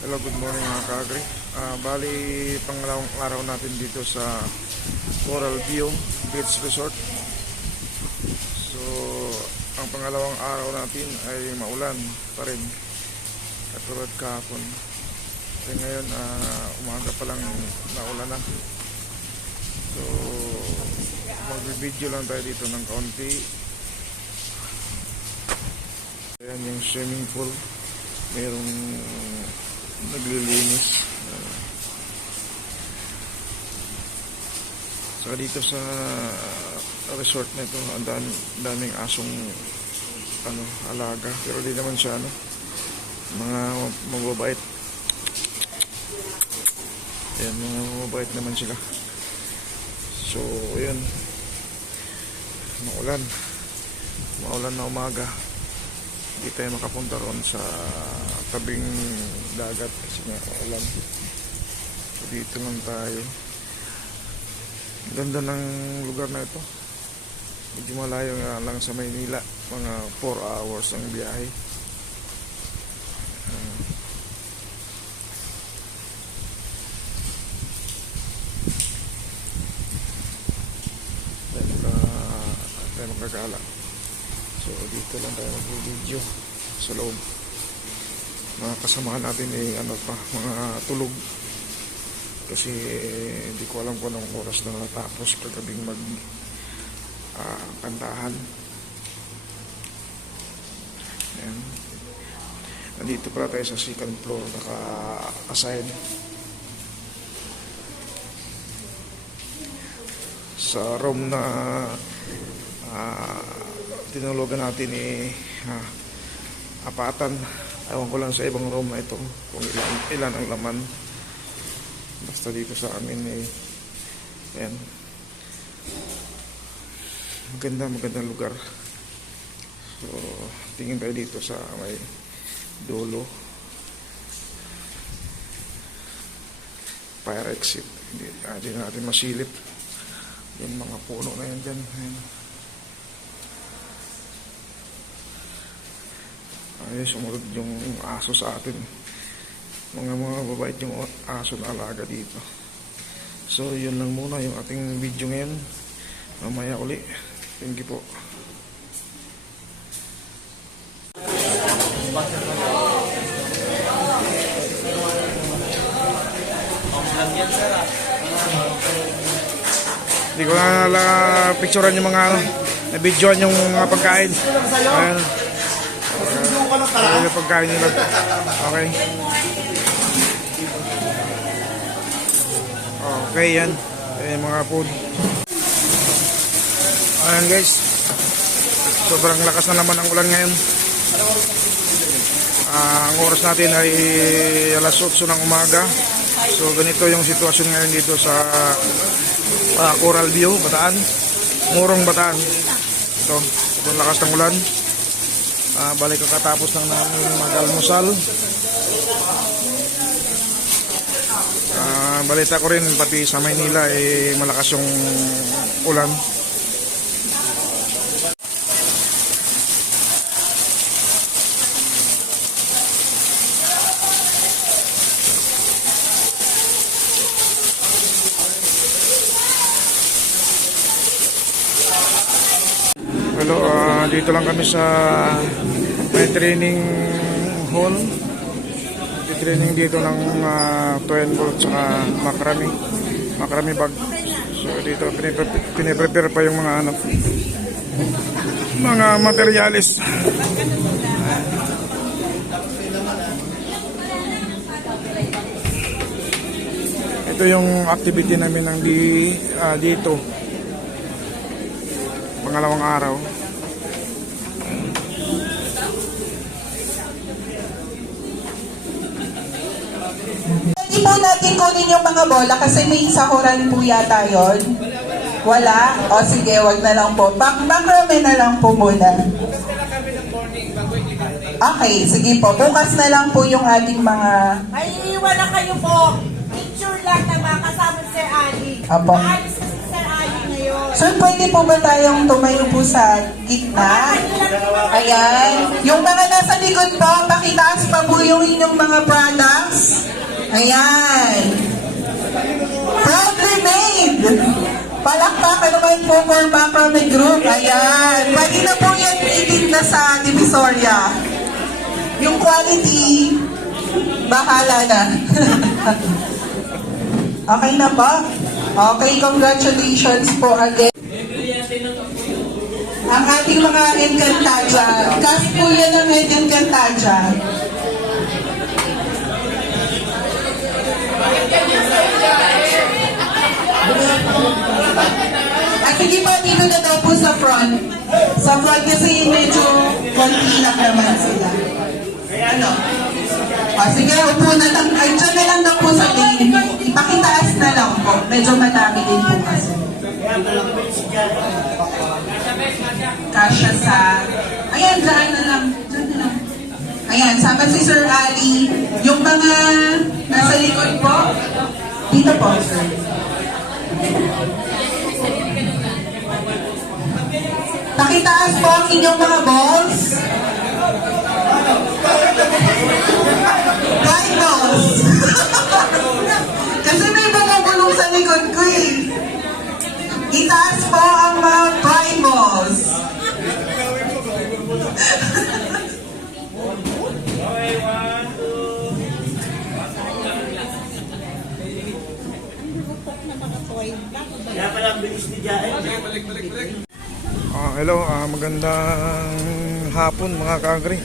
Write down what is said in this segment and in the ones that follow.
Hello, good morning mga ka-agri. Bali, pangalawang araw natin dito sa Coral View Beach Resort. So, ang pangalawang araw natin ay maulan pa rin, katulad kahapon. Kaya ngayon, umaga pa lang naulan na. So, mag-video lang tayo dito ng kaunti. Ayan yung swimming pool. Mayroong naglilinis. So dito sa resort na ito, ang daming asong alaga, pero di naman siya mga mababait. Ayan, mga mababait naman sila. So ayun, maulan na umaga. Hindi tayo makapunta ron sa tabing dagat kasi nga ulan. So dito lang tayo. Ganda ng lugar na ito. Medyo malayo nga lang sa Maynila. Mga 4 hours ang biyahe. Tayo magkagala. So dito lang tayo mag-video sa loob. Mga kasamahan natin mga tulog. Kasi hindi ko alam kung anong oras na natapos kagabing kantahan. Ayan. Nandito pala tayo sa second floor, naka-aside. Sa room na tinulugan natin apatan. Ewan ko lang sa ibang room na ito kung ilan ang laman. Basta dito sa amin ayan, magandang lugar. So tingin tayo dito sa may dulo, fire exit. Hindi na natin masilip yung mga puno na yan dyan. Ayan. Ay, sumunod yung aso sa atin. Mga babait yung aso na alaga dito. So yun lang muna yung ating video ngayon. Mamaya uli. Thank you po. Hindi ko na picturean yung mga na videoan yung mga pagkain. Ayan. Yung pagkain nila. Okay. Okay, yan. Ayan mga food. Ayan guys. Sobrang lakas na naman ang ulan ngayon. Ang oras natin ay alas 8 ng umaga. So ganito yung sitwasyon ngayon dito sa Coral View, Bataan. Murong Bataan. Ito, sobrang lakas ng ulan. Balik kakatapos ng namin mag-almusal. Balita ko rin pati sa Maynila malakas yung ulan. Hello, dito lang kami sa may training hall. Training dito ng 12 volts saka makarami bag. So dito piniprepare pa yung mga mga materialis. Ito yung activity namin ng dito. Pangalawang araw. Hindi po natin kunin yung mga bola kasi may sahuran po yata yun. Wala? O sige, wag na lang po. Bakrame na lang po muna. Okay, sige po. Bukas na lang po yung ating mga... Ay, wala kayo po. Picture lang na makasama si Sir Ali. Apo. Maalis kasi si Sir Ali ngayon. Sir, pwede po ba tayong tumayo po sa gitna? Ayan. Yung mga nasa likod po, pakitaas pa po yung inyong mga products. Ayan. Proudly made! Palakpakan naman po for Macrame Group. Ayan. Pwede na po yan itinda sa Divisoria. Yung quality, bahala na. Okay na po? Okay, congratulations po again. Ang ating mga Encantadia. Cast po yan ng Encantadia. At sige pa, dito na daw po sa front. Sa front kasi medyo konti lang naman sila. Ano? Sige, upo na lang. Ay, dyan na lang daw po sa lane. Ipakitaas na lang po. Medyo madami din po kasi. Kasya sa... Ayan, dyan na lang. Dyan na lang. Ayan, sama si Sir Ali. Yung mga nasa likod po, dito po, sir. Pakitaas po ang inyong mga balls. White balls. Kasi may bumubulong sa likod ko eh. Itaas po ang mga prime balls. Kaya pala ang bilis ni Jael. Hello, magandang hapon mga kaagri.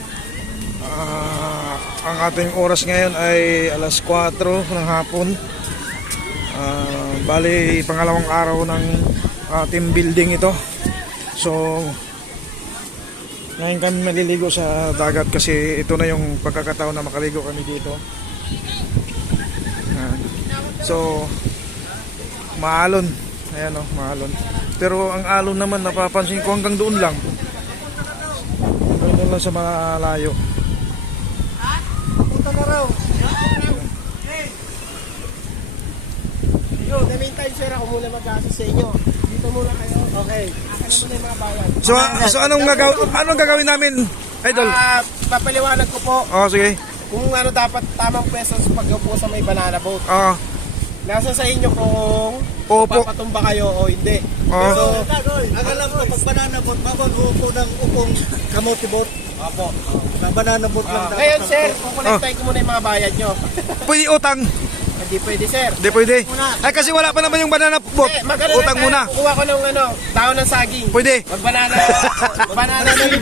Ang ating oras ngayon ay alas 4 ng hapon. Bali, pangalawang araw ng team building ito. So, ngayon kami maliligo sa dagat kasi ito na yung pagkakataon na makaligo kami dito. So, maalon. Ayan o, maalon. Pero ang alon naman napapansin ko hanggang doon lang. Doon lang sa malayo. Punta na raw. Yo, the meantime sir, ako muna mag-assist sa inyo. Dito muna kayo. Okay. Ano muna yung mga bayan? So anong gagawin namin, Idol? Papaliwanag ko po Oh, sige. kung ano dapat tamang peso sa pag-upo sa may banana boat. Oo. Nasa sa inyo kung Opo. papatumba kayo o hindi. Oo. So, ang alam ko, pag banana boat, upo ng upong kamote boat. Opo. Na banana boat lang dapat. Ngayon sir, kukolektahin ko muna yung mga bayad nyo. Pwede utang. Hindi pwede sir. Hindi pwede. Ay kasi wala pa naman yung banana boat. Magano Utang muna. Kukuha ko ng dahon ng saging. Pwede. Mag-banana. Banana na yung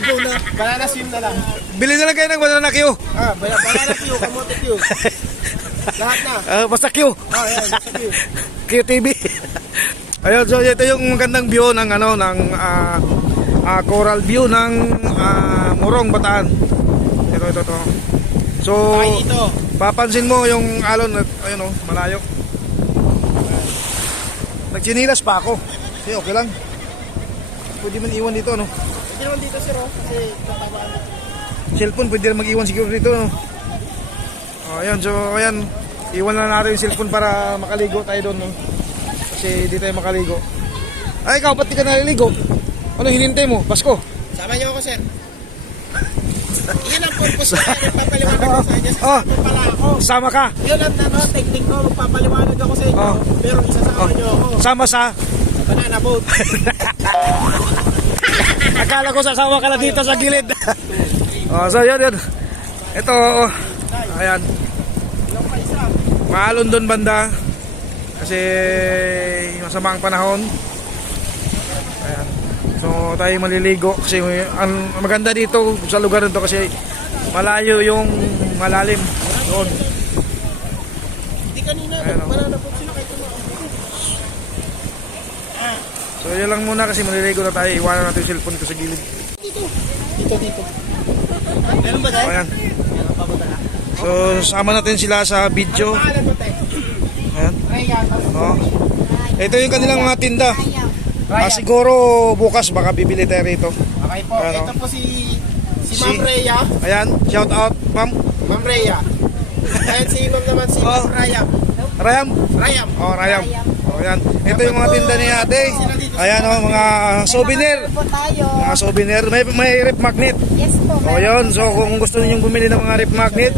banana swim na lang. Bili na lang kayo ng banana Q. Banana Q, kamote Q. Lahat na. Basta Q. Ayan, basta Q. QTV. Ayun, so ito yung magandang view ng coral view ng Morong, Bataan. Ito. So, Okay, dito. papansin mo yung alon, ayun malayo. Nagchinilas pa ako. Okay, okay lang. Pwede man iwan dito, no? Hindi naman dito sir, kasi tatabaan. Cellphone, pwede rin mag-iwan siguro dito, no? Ayan, so ayan. Iwan na natin yung cellphone para makaligo tayo doon, no? Kasi di tayo makaligo. Ay, ikaw, ba't di ka naliligo? Ano hinintay mo? Pasko? Sama niyo ako sir. Yan ang purpose ko sir. Magpapaliwanag ko sa inyo. Oh. Pala ako. Sama ka. Yun ang technique ko. Magpapaliwanag ako sa inyo. Pero isasama niyo ako. Sama sa... Banana boat. Akala ko sasama ka na dito sa gilid. So yun. Ito, ayan. Maalon doon banda. Kasi masama ang panahon. Ayan. So tayo maliligo kasi ang maganda dito sa lugar nito kasi malayo yung malalim doon. Hindi kanina. Banana boat sila kayo tumakas. So yun lang muna kasi maliligo na tayo. Iwanan natin yung cellphone ko sa gilid. Dito. Meron ba tayo? Ayan. So sama natin sila sa video. Pangalan mo te? Ayan. Rayata. Oh. Ito yung kanilang mga tinda. Siguro bukas baka bibili tayo rito. Okay po. Ano? Ito po si Ma'am Rhea. Ayan, shout out ma'am. Ma'am Rhea. Ayan si Ma'am naman si Ma'am Rayam. Rayam. Rayam. Oh, Rayam. Oh, ayan. Ito yung mga tinda ni ate. Sila dito Ayan oh, mga souvenir. Po tayo. Mga souvenir. May rep magnet. Yes po. O yun, so kung gusto ninyong bumili ng mga rep magnet,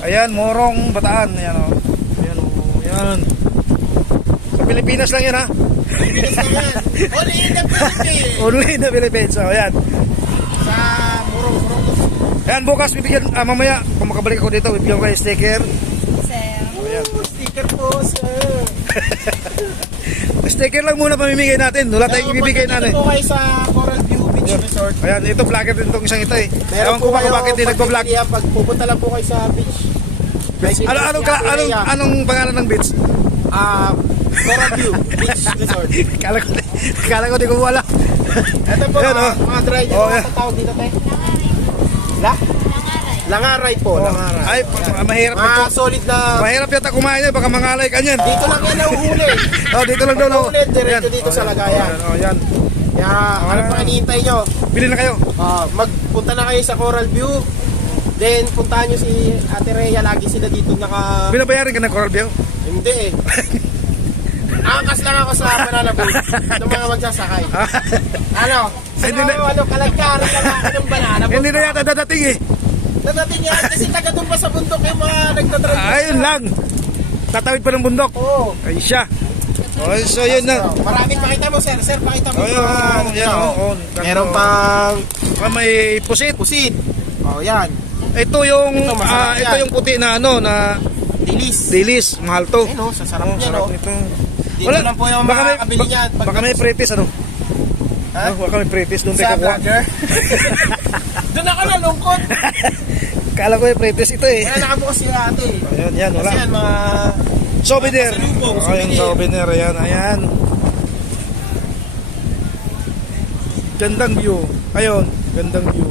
ayan, Morong Bataan. Ayan o. Ayan o. Ayan. Sa Pilipinas lang yan ha. Only in the Philippines. Only in the Philippines. So ayan. Sa Murong. Ayan, bukas bibigyan, mamaya, kung makabalik ako dito, bibigyan ko kayo sticker. Sir. Ayan. Sticker po, sir. Sticker lang muna pamimigay natin. Wala tayong ibibigay natin. Dito po kayo sa Coral View Beach Resort. Ayan, ito vlogger din itong isang ito eh. Meron Ewan ko ba kung bakit din nagpa-vlog. Pag pupunta lang po kayo sa beach. Anong pangalan ng beach? Coral View Beach Resort. Kala ko di ko wala. Ito po, Ayan, oh. mga dry Oh, mga yeah. tawag dito tayo. Langaray po, langaray. Ay, mahirap Mga ito. solid na. Mahirap yata kumain yan, baka mangalay ka niyan. Dito lang yan nahuhuli. Oh, dito lang daw. Ulit, diretso Yan. dito sa lagayan. Oh, yan. Kaya, ano pa hinihintay nyo? Bili na kayo. Magpunta na kayo sa Coral View. Then, puntahan nyo si Ate Rhea. Lagi sila dito Binabayarin ka ng Coral View? Hindi eh. Angkas lang ako sa banana boat ng mga magsasakay. Ano? Hindi na- Kalagkaran lang ako ng banana boat. Hindi na yata dadating eh. Nadating yan kasi taga doon pa sa bundok yung mga nagdadrive. Ayun lang. Tatawid pa ng bundok. Oo. Ay siya. Oh, so yun na. Maraming pakita mo, sir. Sir, pakita mo. Oh, yan. Oh, Meron pang may pusit. pusit. Oh, yan. Ito yung Ito, masarap ito yan. yung puti na ano na Dilis. dilis, mahal to. Ayun, sa sarap niya, Sarap no? nito. Dito lang po yung makakabili niyan. Baka may pretis ano? Ha? Baka may pretis doon Sa tayo kukuha. vlogger. Doon ako nalungkot. Kala ko yung pretis ito eh. Kaya nakabukas si ate. Ayan, yan, wala. Kasi yan, mga Souvenir. Pasalubong, Oh, yung souvenir. Ayan, ayan. Gandang view. Ayun, gandang view.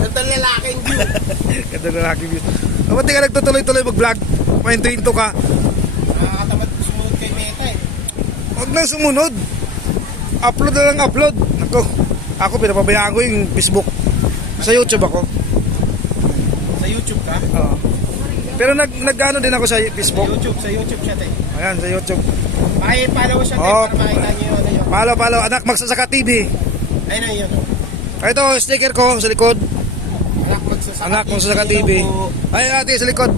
gandang lalaking view. Gandang lalaki view. Oh, ba't di ka nagtutuloy-tuloy mag-vlog? Pahinto-hinto ka. Nakakatamad sumunod kay Meta eh. Huwag nang sumunod. Upload na lang upload. Ako pinapabayaan ko yung Facebook. Sa YouTube ako. Sa YouTube ka? Oo. Pero nag-ano din ako sa Facebook. Sa YouTube siya tayo. Ayan, sa YouTube. Pakipalaw siya tayo Oh. para makita niyo yun. Ayun. Palo, anak magsasaka TV. Ayun na yun. Ito, sticker ko sa likod. Anak Anak magsasaka TV. Ay, ate, sa likod.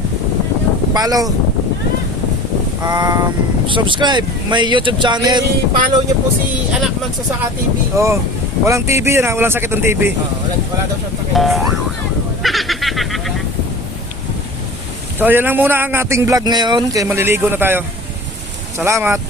Follow. Subscribe. May YouTube channel. I-follow niyo po si Anak Magsasaka TV. Oh, walang TV yan ha. Walang sakit ng TV. Wala daw siyang takit. So, yan lang muna ang ating vlog ngayon. Kaya maliligo na tayo. Salamat.